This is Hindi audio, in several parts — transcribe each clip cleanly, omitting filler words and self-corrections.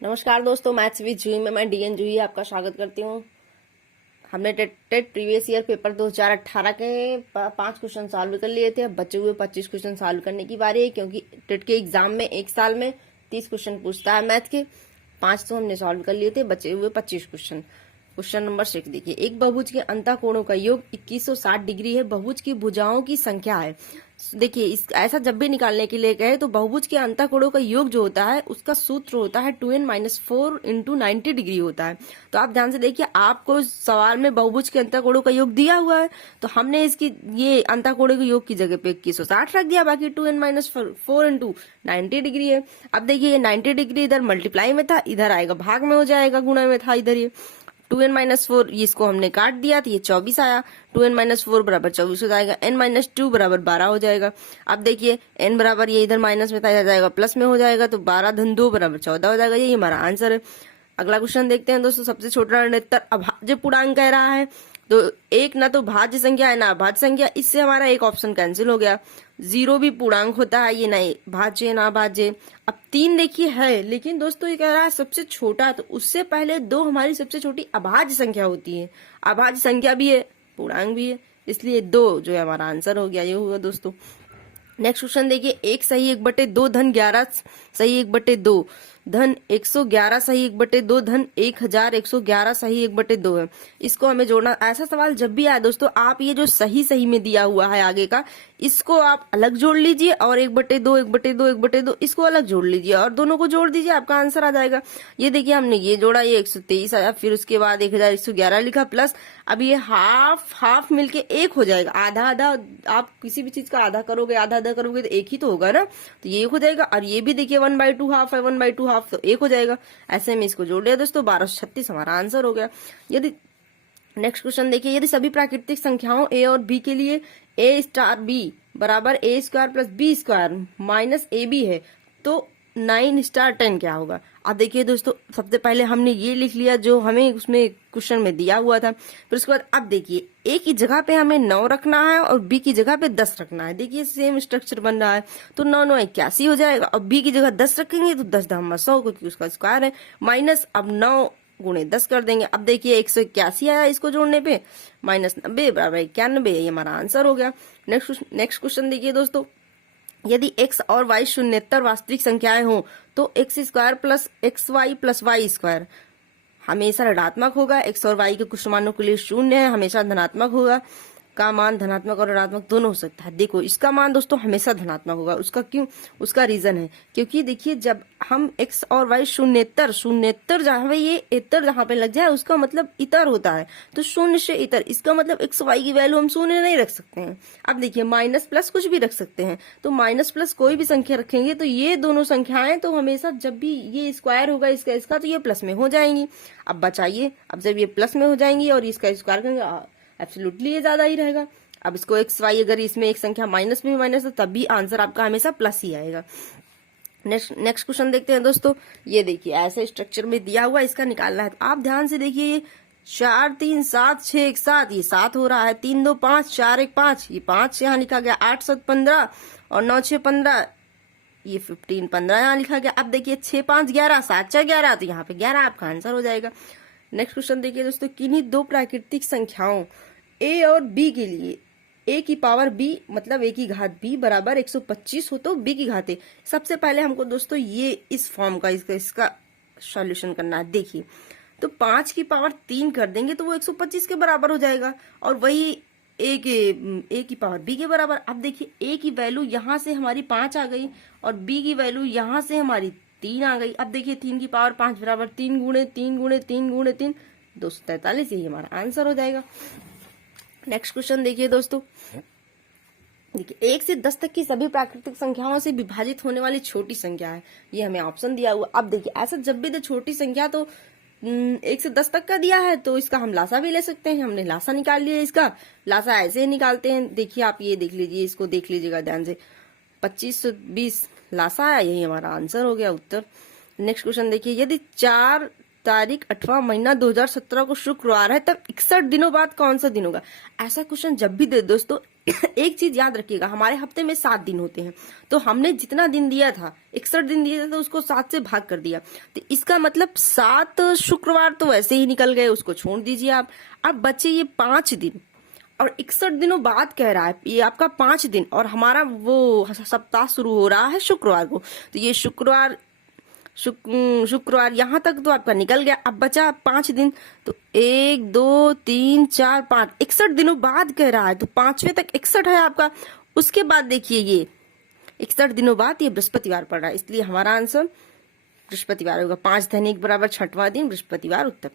नमस्कार दोस्तों, मैथ्स विद जूही में मैं डीएन जूही आपका स्वागत करती हूँ। हमने टेट प्रीवियस ईयर पेपर 2018 के 5 क्वेश्चन सॉल्व कर लिए थे। अब बचे हुए 25 क्वेश्चन सॉल्व करने की बारी है, क्योंकि टेट के एग्जाम में एक साल में 30 क्वेश्चन पूछता है मैथ के। 5 तो हमने सॉल्व कर लिए थे, बचे हुए 25 क्वेश्चन। क्वेश्चन नंबर 6 देखिए, एक बहुभुज के अंतःकोणों का योग 2160 डिग्री है। बहुभुज की भुजाओं की संख्या है। देखिए, इस ऐसा जब भी निकालने के लिए कहे तो बहुभुज के अंतःकोणों का योग जो होता है उसका सूत्र होता है 2n-4 इंटू 90 डिग्री होता है। तो आप ध्यान से देखिए, आपको सवाल में बहुभुज के अंतःकोणों का योग दिया हुआ है, तो हमने इसकी ये अंतःकोणों के योग की जगह पे 2160 रख दिया, बाकी 2n-4 इंटू 90 डिग्री है। अब देखिए, ये 90 डिग्री इधर मल्टीप्लाई में था, इधर आएगा भाग में हो जाएगा, गुणा में था इधर। ये 2n-4 इसको हमने काट दिया तो ये 24 आया। 2n-4 बराबर 24 हो जाएगा। n-2 बराबर 12 हो जाएगा। अब देखिए, n बराबर ये इधर माइनस में था, जाएगा प्लस में हो जाएगा, तो 12 धन 2 बराबर 14 हो जाएगा। ये हमारा आंसर है। अगला क्वेश्चन देखते हैं दोस्तों। सबसे छोटा ऋणात्तर अभाज्य पूर्णांक कह रहा है, तो एक ना तो भाज्य संख्या है ना अभाज्य संख्या, इससे हमारा एक ऑप्शन कैंसिल हो गया। 0 भी पूर्णांक होता है, ये ना भाज्य ना भाज्य। अब 3 देखिए है, लेकिन दोस्तों ये कह रहा है सबसे छोटा, तो उससे पहले 2 हमारी सबसे छोटी अभाज्य संख्या होती है। अभाज्य संख्या भी है, पूर्णांक भी है, इसलिए 2 जो है हमारा आंसर हो गया। ये हुआ दोस्तों। नेक्स्ट क्वेश्चन देखिए, 1 सही 1/2 धन 11 सही 1/2 धन 111 सही 1/2 धन 1111 सही 1/2 है। इसको हमें जोड़ना। ऐसा सवाल जब भी आए दोस्तों, आप ये जो सही सही में दिया हुआ है आगे का, इसको आप अलग जोड़ लीजिए, और 1/2 1/2 1/2 इसको अलग जोड़ लीजिए, और दोनों को जोड़ दीजिए, आपका आंसर आ जाएगा। ये देखिए, हमने ये जोड़ा, ये 123 आया, फिर उसके बाद 1111 लिखा प्लस, अब ये हाफ हाफ मिलके 1 हो जाएगा। आधा आधा, आप किसी भी चीज का आधा करोगे आधा आधा करोगे तो 1 ही तो होगा ना, तो ये 1 हो जाएगा। और ये भी देखिए 1/2 हाफ है, 1/2 हाफ तो 1 हो जाएगा। ऐसे में इसको जोड़ लिया दोस्तों, 1236 हमारा आंसर हो गया। यदि नेक्स्ट क्वेश्चन देखिए, यदि सभी प्राकृतिक संख्याओं ए और बी के लिए a स्टार b बराबर a² plus b² minus ab है, तो 9 स्टार 10 क्या होगा। अब देखिए दोस्तों, सबसे पहले हमने ये लिख लिया जो हमें उसमें क्वेश्चन में दिया हुआ था। फिर उसके बाद अब देखिए, ए की जगह पे हमें 9 रखना है और बी की जगह पे 10 रखना है। देखिए सेम स्ट्रक्चर बन रहा है, तो 9 9 81 हो जाएगा। और बी की जगह 10 रखेंगे तो 10 10 100, क्योंकि उसका स्क्वायर है, माइनस अब 9 गुणे 10 कर देंगे। अब देखिए 181 आया इसको जोड़ने पे, माइनस 90 बराबर 91, ये हमारा आंसर हो गया। नेक्स्ट क्वेश्चन देखिए दोस्तों, यदि x और y शून्येतर वास्तविक संख्याएं हो तो x² plus xy plus y² हमेशा ऋणात्मक होगा। x और y के कुछ मानों के लिए शून्य है, हमेशा धनात्मक होगा। का मान धनात्मक और ऋणात्मक दोनों हो सकता है। देखो, इसका मान दोस्तों हमेशा धनात्मक होगा। उसका क्यों? उसका रीजन है, क्योंकि देखिए जब हम x और y शून्येतर जहां पे ये इतर जहां पे लग जाए उसका मतलब इतर होता है, तो शून्य से इतर, इसका मतलब x y की वैल्यू हम शून्य नहीं रख सकते हैं। अब देखिए, माइनस प्लस कुछ भी रख सकते हैं, तो माइनस प्लस कोई भी संख्या रखेंगे तो ये दोनों संख्याएं तो हमेशा जब भी ये स्क्वायर होगा इसका तो ये प्लस में हो जाएंगी। अब बचाइए, अब जब ये प्लस में हो जाएंगी और इसका स्क्वायर करेंगे, एब्सोल्युटली ये ज्यादा ही रहेगा। अब इसको एक्स वाई, अगर इसमें एक संख्या माइनस में भी माइनस है तब भी आंसर आपका हमेशा प्लस ही आएगा। नेक्स्ट क्वेश्चन देखते हैं दोस्तों। ये देखिए, ऐसे स्ट्रक्चर में दिया हुआ, इसका निकालना है। तो आप ध्यान से देखिए, ये 4 3 7 6 1 7, ये 7 हो रहा है। 3 2 5 4 1 5, ये 5 यहाँ लिखा गया। 8 7 15 और 9 6 15, ये 15 15 यहाँ लिखा गया। अब देखिए 6 5 11 7 4 11, तो यहाँ पे 11 आपका आंसर हो जाएगा। नेक्स्ट क्वेश्चन देखिए दोस्तों, किन्हीं 2 प्राकृतिक संख्याओं a और b के लिए a की पावर b मतलब a की घात b बराबर 125 हो तो b की घात a। सबसे पहले हमको दोस्तों ये इस फॉर्म का इसका सॉल्यूशन करना है। देखिए, तो 5 की पावर 3 कर देंगे तो वो 125 के बराबर हो जाएगा, और वही a की पावर b के बराबर। अब देखिए, a की वैल्यू यहाँ से हमारी 5 आ गई और b की वैल्यू यहाँ से हमारी 3 आ गई। अब देखिए, 3 की पावर 5 बराबर 3 गुणे 3 गुणे 3 गुणे 3, 243, यही हमारा आंसर हो जाएगा। नेक्स्ट क्वेश्चन देखिए दोस्तों, देखिए 1 से 10 तक की सभी प्राकृतिक संख्याओं से विभाजित होने वाली छोटी संख्या है, ये हमें ऑप्शन दिया हुआ। अब देखिए, ऐसा जब भी दे छोटी संख्या तो 1 से 10 तक का दिया है तो इसका हम लासा भी ले सकते हैं। हमने लासा निकाल लिया, इसका लासा ऐसे ही निकालते हैं। देखिए, आप ये देख लीजिए, इसको देख लीजिएगा ध्यान से, 2520 लासा आया, यही हमारा आंसर हो गया, उत्तर। नेक्स्ट क्वेश्चन देखिए, यदि 4 तारीख 8वां महीना 2017 को शुक्रवार है, तब 61 दिनों बाद कौन सा दिन होगा। ऐसा क्वेश्चन जब भी दे दोस्तों, एक चीज याद रखिएगा, हमारे हफ्ते में 7 दिन होते हैं, तो हमने जितना दिन दिया था 61 दिन दिया था, तो उसको 7 से भाग कर दिया, तो इसका मतलब 7 शुक्रवार तो वैसे ही निकल गए, उसको छोड़ दीजिए आप। अब बचे ये 5 दिन, और 61 दिनों बाद कह रहा है ये आपका 5 दिन, और हमारा वो सप्ताह शुरू हो रहा है शुक्रवार को, तो ये शुक्रवार यहाँ तक तो आपका निकल गया। अब बचा 5 दिन, तो 1 2 3 4 5, 61 दिनों बाद कह रहा है, तो 5वें तक 61 है आपका। उसके बाद देखिए ये 61 दिनों बाद ये बृहस्पतिवार पड़ रहा है, इसलिए हमारा आंसर बृहस्पतिवार होगा। 5 धन 1 बराबर 6वां दिन बृहस्पतिवार उत्तर।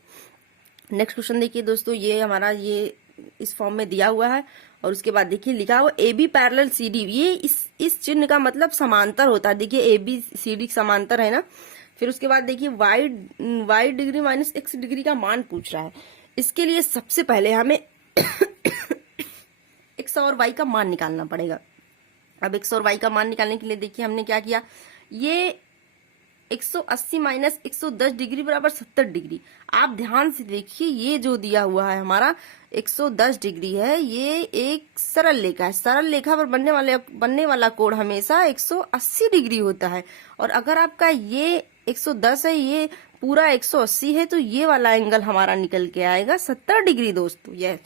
नेक्स्ट क्वेश्चन देखिए दोस्तों, ये हमारा ये इस फॉर्म में दिया हुआ है, और उसके बाद देखिए लिखा हुआ A B parallel C D. ये इस चिन्ह का मतलब समांतर होता है, देखिए ए बी सी डी समांतर है ना। फिर उसके बाद देखिए Y degree minus X degree का मान पूछ रहा है। इसके लिए सबसे पहले हमें एक्स और वाई का मान निकालना पड़ेगा। अब एक्स और वाई का मान निकालने के लिए देखिए हमने क्या किया, ये 180 माइनस 110 डिग्री बराबर 70 डिग्री। आप ध्यान से देखिए, ये जो दिया हुआ है हमारा 110 डिग्री है, ये एक सरल रेखा है। सरल रेखा पर बनने वाला कोण हमेशा 180 डिग्री होता है, और अगर आपका ये 110 है, ये पूरा 180 है, तो ये वाला एंगल हमारा निकल के आएगा 70 डिग्री दोस्तों। ये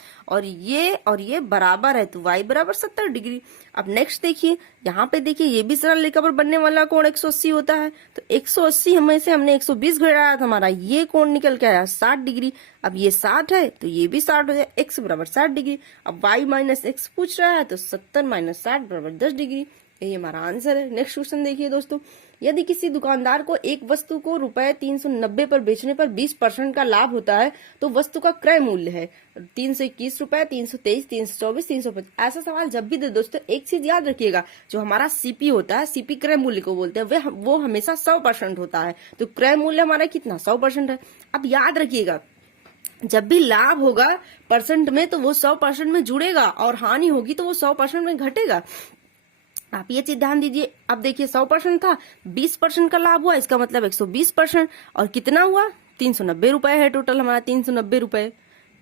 और ये बराबर है, तो y बराबर 70 डिग्री। अब नेक्स्ट देखिए, यहाँ पे देखिए ये भी सरल रेखा पर बनने वाला कोण 180 होता है, तो 180 में से हमने 120 घटाया था, हमारा ये कोण निकल के आया 60 डिग्री। अब ये 60 है, तो ये भी 60 हो जाए, x बराबर 60 डिग्री। अब y माइनस एक्स पूछ रहा है, तो 70 माइनस 60 बराबर 10 डिग्री। ये हमारा आंसर है। नेक्स्ट क्वेश्चन देखिए दोस्तों, यदि किसी दुकानदार को एक वस्तु को रुपए 390 पर बेचने पर 20% का लाभ होता है, तो वस्तु का क्रय मूल्य है 321 रुपए, 323, 324, 325। ऐसा सवाल जब भी दे दोस्तों, एक चीज याद रखिएगा, जो हमारा सीपी होता है, सीपी क्रय मूल्य को बोलते हैं, वो हमेशा 100% होता है। तो क्रय मूल्य हमारा कितना, 100% है। अब याद रखिएगा, जब भी लाभ होगा परसेंट में, तो वो 100% में जुड़ेगा, और हानि होगी तो वो 100% में घटेगा। आप ये चीज ध्यान दीजिए। अब देखिए 100% था, 20% का लाभ हुआ, इसका मतलब 120%, और कितना हुआ 390 रुपए है टोटल हमारा, 390 रुपए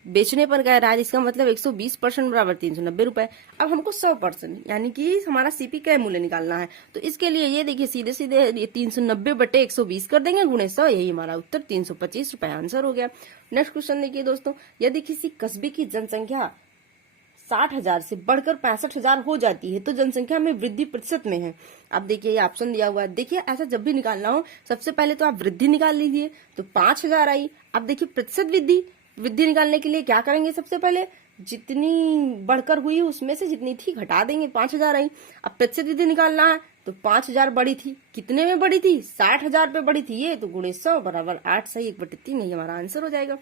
बेचने पर गया राज, इसका मतलब 120% बराबर 390 रुपए। अब हमको 100% यानी कि हमारा सीपी का मूल्य निकालना है, तो इसके लिए ये देखिए सीधे सीधे 390 बटे 120 कर देंगे गुणे 100, यही हमारा उत्तर 325 रुपए आंसर हो गया। नेक्स्ट क्वेश्चन देखिए दोस्तों, यदि किसी कस्बे की जनसंख्या 60,000 से बढ़कर 65,000 हो जाती है, तो जनसंख्या में वृद्धि प्रतिशत में है। अब देखिए ये ऑप्शन दिया हुआ है, देखिए ऐसा जब भी निकालना हो सबसे पहले तो आप वृद्धि निकाल लीजिए, तो 5,000 आई। अब देखिए प्रतिशत वृद्धि निकालने के लिए क्या करेंगे, सबसे पहले जितनी बढ़कर हुई उसमें से जितनी थी घटा देंगे, 5,000 आई। अब प्रतिशत वृद्धि निकालना है, तो 5,000 बढ़ी थी, कितने में बढ़ी थी, 60,000 पे बढ़ी थी ये, तो गुणे 100 बराबर 8 सही 1/3, यही हमारा आंसर हो जाएगा।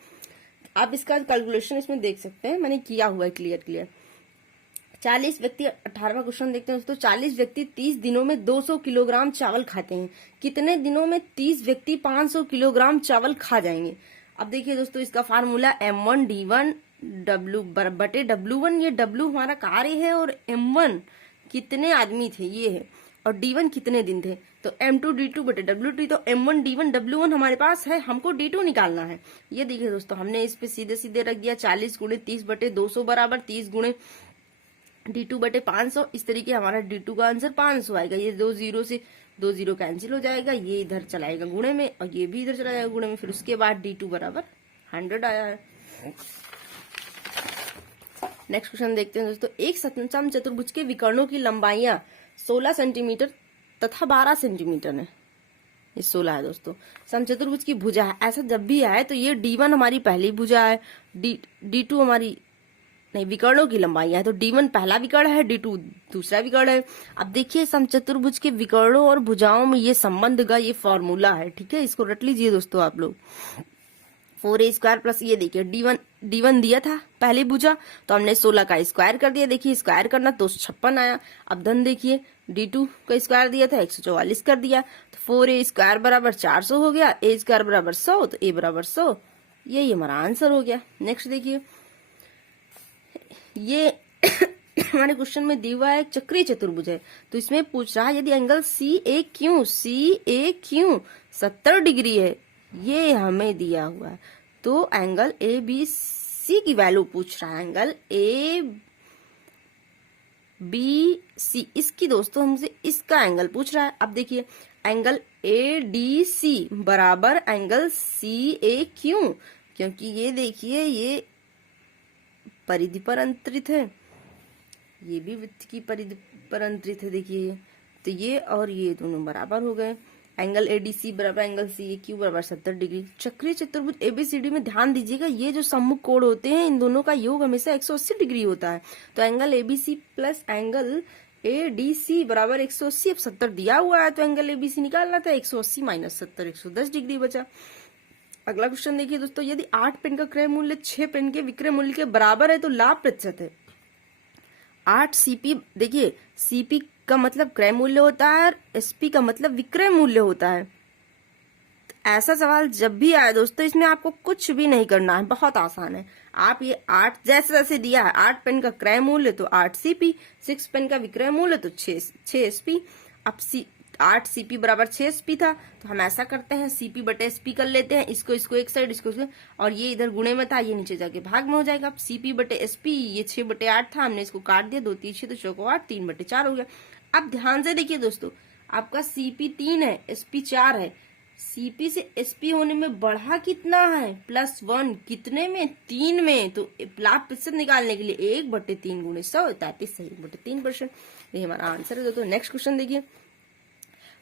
आप इसका कैलकुलेशन इसमें देख सकते हैं, मैंने किया हुआ है क्लियर। 40 व्यक्ति, 18वां क्वेश्चन देखते हैं दोस्तों, 40 व्यक्ति 30 दिनों में 200 किलोग्राम चावल खाते हैं, कितने दिनों में 30 व्यक्ति 500 किलोग्राम चावल खा जाएंगे। अब देखिए दोस्तों, इसका फार्मूला M1D1 बटे W1, ये W हमारा कार्य है, और M1 कितने आदमी थे ये है, और D1 कितने दिन थे, तो M2D2 बटे W2, तो M1 D1 W1 हमारे पास है, हमको D2 निकालना है। ये देखिए दोस्तों, हमने इस पे सीधे सीधे रख दिया 40 गुणे 30 बटे 200 बराबर 30 गुणे D2 बटे 500। इस तरीके हमारा D2 का आंसर 500 आएगा। ये 2 जीरो से 2 जीरो कैंसिल हो जाएगा, ये इधर चलाएगा गुणे में, और ये भी इधर चला जाएगा गुणे में। फिर उसके बाद D2 बराबर 100 आया है। नेक्स्ट क्वेश्चन देखते हैं दोस्तों, एक समचतुर्भुज के विकर्णों की लंबाइयां 16 सेंटीमीटर तथा 12 सेंटीमीटर है। ये 16 है दोस्तों। समचतुर्भुज की भुजा है, ऐसा जब भी आए तो ये D1 हमारी पहली भुजा है, D2 हमारी नहीं, विकर्णों की लंबाई है, तो D1 पहला विकर्ण है, D2 दूसरा विकर्ण है। अब देखिए समचतुर्भुज के विकर्णों और भुजाओं में ये संबंध का ये फॉर्मूला है, ठीक है, इसको रट लीजिए दोस्तों आप लोग। 4a² प्लस ये देखिए D1 दिया था पहली भुजा, तो हमने 16 का स्क्वायर कर दिया, देखिए स्क्वायर करना तो 56 आया। अब धन देखिए D2 का स्क्वायर दिया था 144 कर दिया, तो 4a² बराबर 400 हो गया, a² बराबर 100, तो a बराबर 100, यही हमारा आंसर हो गया। नेक्स्ट देखिए, ये हमारे क्वेश्चन में दिया हुआ है चक्रीय चतुर्भुज है, तो इसमें पूछ रहा है यदि एंगल CAQ 70 डिग्री है, ये हमें दिया हुआ है, तो एंगल ABC की वैल्यू पूछ रहा है, एंगल बी सी, इसकी दोस्तों हमसे इसका एंगल पूछ रहा है। अब देखिए एंगल ए डी सी बराबर एंगल सी ए क्यू, क्योंकि ये देखिए ये परिधि पर अंतरित है, ये भी वृत्त की परिधि पर अंतरित है। देखिए ये तो ये और ये दोनों बराबर हो गए। एंगल एडीसी बराबर एंगल सी ए क्यू बराबर 70 डिग्री। चक्रीय चतुर्भुज एबीसीडी में ध्यान दीजिएगा, ये जो सम्मुख कोण होते हैं इन दोनों का योग हमेशा 180 डिग्री होता है। तो angle ABC plus angle ADC बराबर 180। अब 70 दिया हुआ है तो एंगल एबीसी निकालना था, 180 माइनस 70 110 डिग्री बचा। अगला क्वेश्चन देखिए दोस्तों, यदि 8 पेन का क्रय मूल्य 6 पेन के विक्रय मूल्य के बराबर है तो लाभ प्रतिशत है। 8 सीपी, देखिए सीपी का मतलब क्रय मूल्य होता है और एसपी का मतलब विक्रय मूल्य होता है। तो ऐसा सवाल जब भी आए दोस्तों, इसमें आपको कुछ भी नहीं करना है, बहुत आसान है। आप ये 8 जैसे जैसे दिया है, 8 पेन का क्रय मूल्य तो 8 सीपी, 6 पेन का विक्रय मूल्य तो 6 एसपी। अब 8 सीपी बराबर 6 एसपी था, तो हम ऐसा करते हैं सीपी बटे एसपी कर लेते हैं, इसको एक साइड, इसको और ये इधर गुणे में था, ये नीचे जाके भाग में हो जाएगा। अब सीपी बटे एसपी, ये 6 बटे 8 था, हमने इसको काट दिया, 2 3 6 तो 4 को 8, 3 बटे 4 हो गया। अब ध्यान से देखिए दोस्तों, आपका सीपी 3 है, एसपी 4 है। सीपी से एसपी होने में बढ़ा कितना है, +1, कितने में, 3 में। तो लाभ प्रतिशत निकालने के लिए 1/3 गुणे 100, 33 सही 1/3%। ये हमारा आंसर है दोस्तों। नेक्स्ट क्वेश्चन देखिए,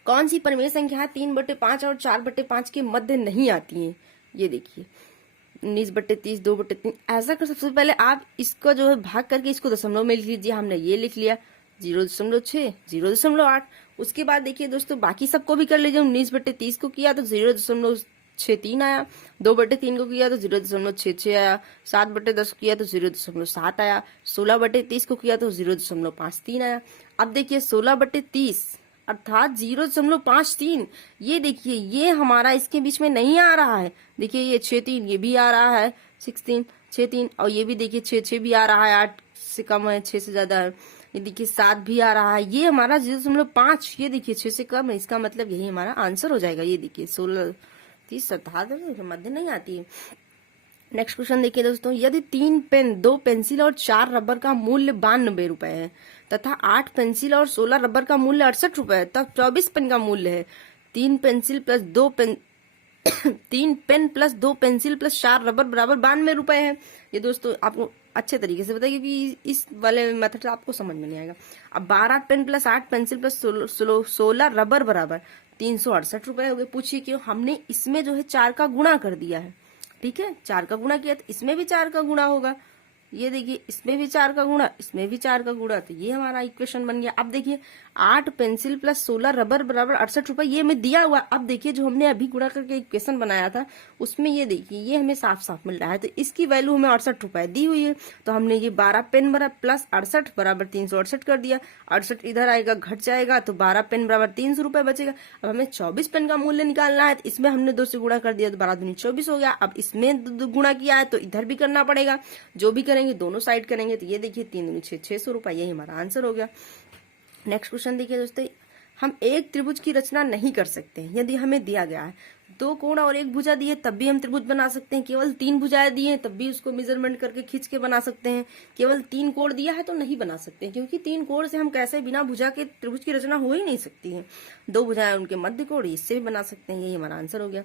कौन सी परिमेय संख्या 3/5 और 4/5 के मध्य नहीं आती है। ये देखिए 19/30, 2/3। ऐसा कर, सबसे पहले आप इसको जो है भाग करके इसको दशमलव में लिख लीजिए। हमने ये लिख लिया 0.6, 0.8। उसके बाद देखिए दोस्तों बाकी सबको भी कर लीजिए। 19/30 को किया तो 0.63 आया, 2/3 को किया तो 0.66 आया, 7/10 किया तो 0.7 आया, 16/30 को किया तो 0.53 आया। अब देखिए 16/30 अर्थात 0.53, ये देखिए ये हमारा इसके बीच में नहीं आ रहा है। देखिए ये 6-3, ये भी आ रहा है 6-3, 6-3, और ये भी देखिए 6-6 भी आ रहा है, 8 से कम है, 6 से ज्यादा है। ये देखिए 7 भी आ रहा है, ये हमारा 0.5, ये देखिए 6 से कम है, इसका मतलब यही हमारा आंसर हो जाएगा। ये देखिए 16-30 अर्थात मध्य नहीं आती है। नेक्स्ट क्वेश्चन देखिए दोस्तों, यदि 3 पेन, 2 पेंसिल और 4 रबर का मूल्य 92 रुपए है तथा 8 पेंसिल और 16 रबर का मूल्य 68 रुपए है, तब 24 पेन का मूल्य है। 3 pencil plus 2 pen 3 pen plus 2 pencil plus 4 rubber बराबर 92 रुपए है। ये दोस्तों आपको अच्छे तरीके से बताइए क्योंकि इस वाले मेथड से आपको समझ में नहीं आएगा। अब 12 pen plus 8 pencil plus 16 rubber बराबर 368 रुपए हो गए। पूछिए क्यों, हमने इसमें जो है 4 का गुणा कर दिया है। ठीक है, 4 का गुणा किया तो इसमें भी 4 का गुणा होगा। ये देखिए इसमें भी 4 का गुणा, इसमें भी 4 का गुणा, तो ये हमारा इक्वेशन बन गया। अब देखिए 8 पेंसिल प्लस 16 रबर बराबर 68 रुपए, ये हमें दिया हुआ। अब देखिए जो हमने अभी गुणा करके इक्वेशन बनाया था उसमें ये देखिए ये हमें साफ साफ मिल रहा है, तो इसकी वैल्यू हमें 68 रुपए दी हुई है। तो हमने ये 12 पेन बराबर प्लस 68 बराबर 368 कर दिया। 68 इधर आएगा, घट जाएगा, तो 12 पेन बराबर 300 रुपए बचेगा। अब हमें 24 पेन का मूल्य निकालना है, तो इसमें हमने 2 से गुणा कर दिया तो 12 दूनी 24 हो गया। अब इसमें गुणा किया है तो इधर भी करना पड़ेगा, जो भी करेंगे दोनों साइड करेंगे, तो ये देखिए 3 दूनी 6, 600 रुपए, यही हमारा आंसर हो गया। नेक्स्ट क्वेश्चन देखिए दोस्तों, हम एक त्रिभुज की रचना नहीं कर सकते यदि हमें दिया गया है 2 कोण और 1 भुजा दी है तब भी हम त्रिभुज बना सकते हैं। केवल 3 भुजाएं दी हैं तब भी उसको मेजरमेंट करके खींच के बना सकते हैं। केवल 3 कोण दिया है तो नहीं बना सकते, क्योंकि 3 कोण से हम कैसे बिना भुजा के त्रिभुज की रचना हो ही नहीं सकती है। 2 भुजाएं उनके मध्य कोण, इससे भी बना सकते हैं, यही हमारा आंसर हो गया।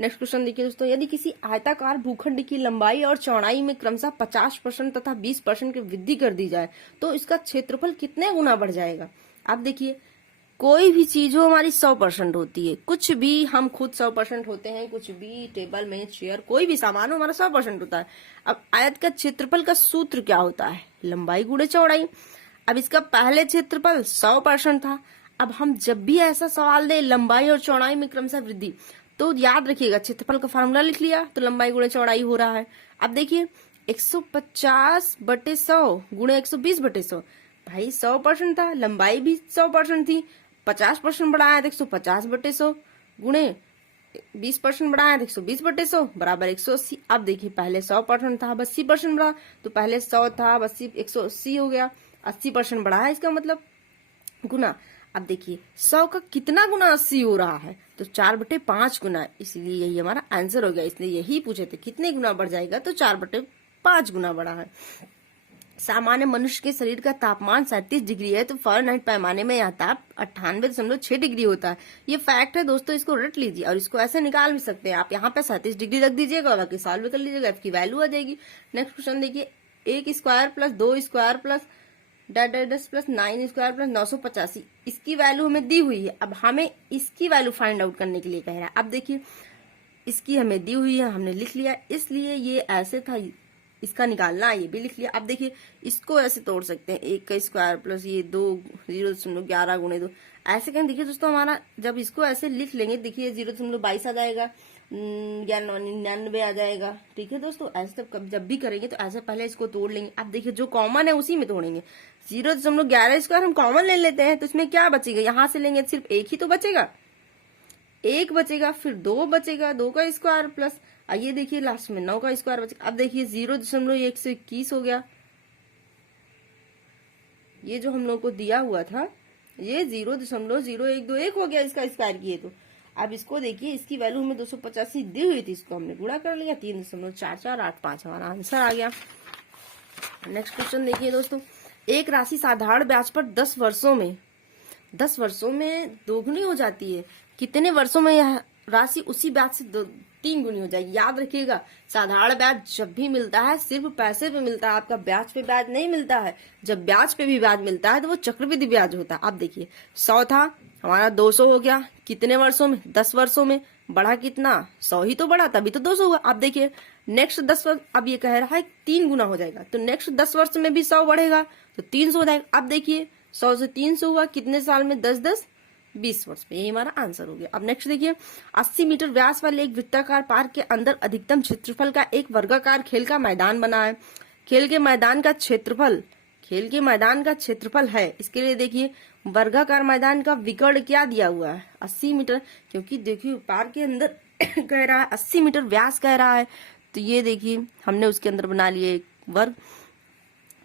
नेक्स्ट क्वेश्चन देखिए दोस्तों, यदि किसी आयताकार भूखंड की लंबाई और चौड़ाई में क्रमशः 50% तथा 20% की वृद्धि कर दी जाए तो इसका क्षेत्रफल कितने गुना बढ़ जाएगा। आप देखिए कोई भी चीज हो हमारी 100% होती है, कुछ भी हम खुद 100% होते हैं, कुछ भी टेबल में चेयर कोई भी सामान हो हमारा 100% होता है। अब आयत का क्षेत्रफल का सूत्र क्या होता है, लंबाई गुणे चौड़ाई। अब इसका पहले क्षेत्रफल 100% था। अब हम जब भी ऐसा सवाल दे लंबाई और चौड़ाई में क्रमशः वृद्धि, तो याद रखिएगा क्षेत्रफल का फार्मूला लिख लिया तो लंबाई गुणे चौड़ाई हो रहा है। अब देखिए 150/100 गुणे 120/100, भाई 100% था, लंबाई भी 100% थी, 50% बढ़ाया तो 150/100 गुणे 20% बढ़ाया तो 120/100 बराबर 180। अब देखिए पहले 100% था, अब 80% बढ़ा, तो पहले 100 था, अब 80 180 हो गया, 80% बढ़ा है, इसका मतलब गुना। अब देखिए 100 का कितना गुना 80 हो रहा है, तो 4/5 गुना, इसलिए यही हमारा आंसर हो गया। इसलिए यही पूछे थे कितने गुना बढ़ जाएगा, तो 4/5 गुना बढ़ा है। सामान्य मनुष्य के शरीर का तापमान 37 डिग्री है तो फ़ारेनहाइट पैमाने में यह ताप 98.6 डिग्री होता है। ये फैक्ट है दोस्तों, इसको रट लीजिए और इसको ऐसे निकाल भी सकते हैं आप। यहाँ पे 37 डिग्री रख दीजिएगा और बाकी सॉल्व कर लीजिएगा, एफ की वैल्यू आ जाएगी। नेक्स्ट क्वेश्चन देखिए, 1 square plus 2 square plus plus 9 square plus 985, इसकी वैल्यू हमें दी हुई है। अब हमें इसकी वैल्यू फाइंड आउट करने के लिए कह रहा है। अब देखिए इसकी हमें दी हुई है, हमने लिख लिया, इसलिए ये ऐसे था, इसका निकालना ये भी लिख लिया। अब देखिए इसको ऐसे तोड़ सकते हैं, 1 का स्क्वायर प्लस ये 2 0.11 गुणे 2 ऐसे कहें। देखिए दोस्तों हमारा जब इसको ऐसे लिख लेंगे, देखिए 0.22 आ जाएगा या 99 आ जाएगा। ठीक है दोस्तों, ऐसे जब भी करेंगे तो ऐसे पहले इसको तोड़ लेंगे। अब देखिए जो कॉमन है उसी में तोड़ेंगे। 0.11 स्क्वायर हम कॉमन ले लेते हैं तो इसमें क्या बचेगा, यहाँ से लेंगे सिर्फ एक ही तो बचेगा, 1 बचेगा, फिर 2 बचेगा, 2 का स्क्वायर प्लस ये देखिए लास्ट में 9 का स्क्वायर बचेगा। अब देखिए 0.121 हो गया। ये जो हम लोग को दिया हुआ था ये 0.0121 हो गया इसका स्क्वायर किए तो। अब इसको देखिए, इसकी वैल्यू हमें 285 दी हुई थी, इसको हमने गुणा कर लिया, 3.4485 हमारा आंसर आ गया। नेक्स्ट क्वेश्चन देखिए दोस्तों, एक राशि साधारण ब्याज पर 10 वर्षों में दोगुनी हो जाती है। कितने वर्षों में यह राशि उसी ब्याज से 3 गुनी हो जाएगी। याद रखिएगा, साधारण ब्याज जब भी मिलता है सिर्फ पैसे पे मिलता है, आपका ब्याज पे ब्याज नहीं मिलता है। जब ब्याज पे भी ब्याज मिलता है तो वो चक्रवृद्धि ब्याज होता है। अब देखिए 100 था हमारा 200 हो गया, कितने वर्षों में, 10 वर्षों में। बढ़ा कितना, 100 ही तो बढ़ा, तभी तो 200 हुआ। अब देखिए नेक्स्ट 10 वर्ष, अब ये कह रहा है 3 गुना हो जाएगा, तो नेक्स्ट 10 वर्ष में भी 100 बढ़ेगा तो 300 हो जाएगा। अब देखिए 100 से 300 हुआ, कितने साल में, 10 20 वर्ष में। यही हमारा आंसर हो गया। अब नेक्स्ट देखिए, 80 मीटर व्यास वाले एक वृत्ताकार पार्क के अंदर अधिकतम क्षेत्रफल का एक वर्गाकार खेल का मैदान बना है। खेल के मैदान का क्षेत्रफल है, इसके लिए देखिए वर्गाकार मैदान का विकर्ण क्या दिया हुआ है, 80 मीटर, क्योंकि देखिए पार्क के अंदर कह रहा है 80 मीटर व्यास कह रहा है, तो ये देखिए हमने उसके अंदर बना लिए एक वर्ग।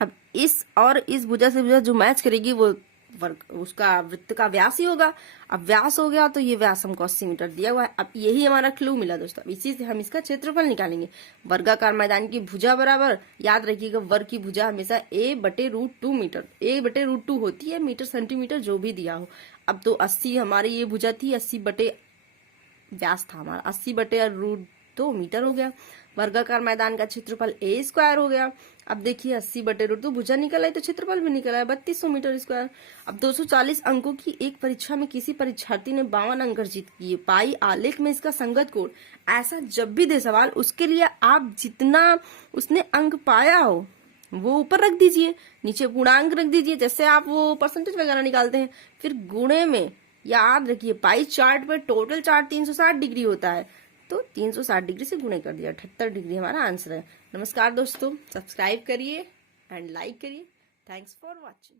अब इस और इस भुजा से भुजा जो मैच करेगी वो वर्ग, उसका वृत्त का व्यास ही होगा। अब व्यास हो गया तो ये व्यास हमको 80 मीटर दिया हुआ है। अब यही हमारा क्लू मिला दोस्तों, इसी से हम इसका क्षेत्रफल निकालेंगे। वर्गाकार मैदान की भुजा बराबर, याद रखिएगा वर्ग की भुजा हमेशा a/√2 मीटर, a/√2 होती है, मीटर सेंटीमीटर जो भी दिया हो। अब तो 80 हमारी ये भुजा थी, 80 बटे व्यास था हमारा, 80/√2 मीटर हो गया। वर्गाकार मैदान का क्षेत्रफल a स्क्वायर हो गया। अब देखिए 80/√2 भुजा निकला है तो क्षेत्रफल भी निकला है 3200 मीटर स्क्वायर। अब 240 अंकों की एक परीक्षा में किसी परीक्षार्थी ने 52 अंक अर्जित किए, पाई आलेख में इसका संगत कोण। ऐसा जब भी दे सवाल, उसके लिए आप जितना उसने अंक पाया हो वो ऊपर रख दीजिए, नीचे पूर्णांक रख दीजिए, जैसे आप वो परसेंटेज वगैरह निकालते हैं। फिर गुणे में याद रखिए, पाई चार्ट पर टोटल चार्ट 360 डिग्री होता है, तो 360 डिग्री से गुणे कर दिया, 78 डिग्री हमारा आंसर है। नमस्कार दोस्तों, सब्सक्राइब करिए एंड लाइक करिए। Thanks for watching.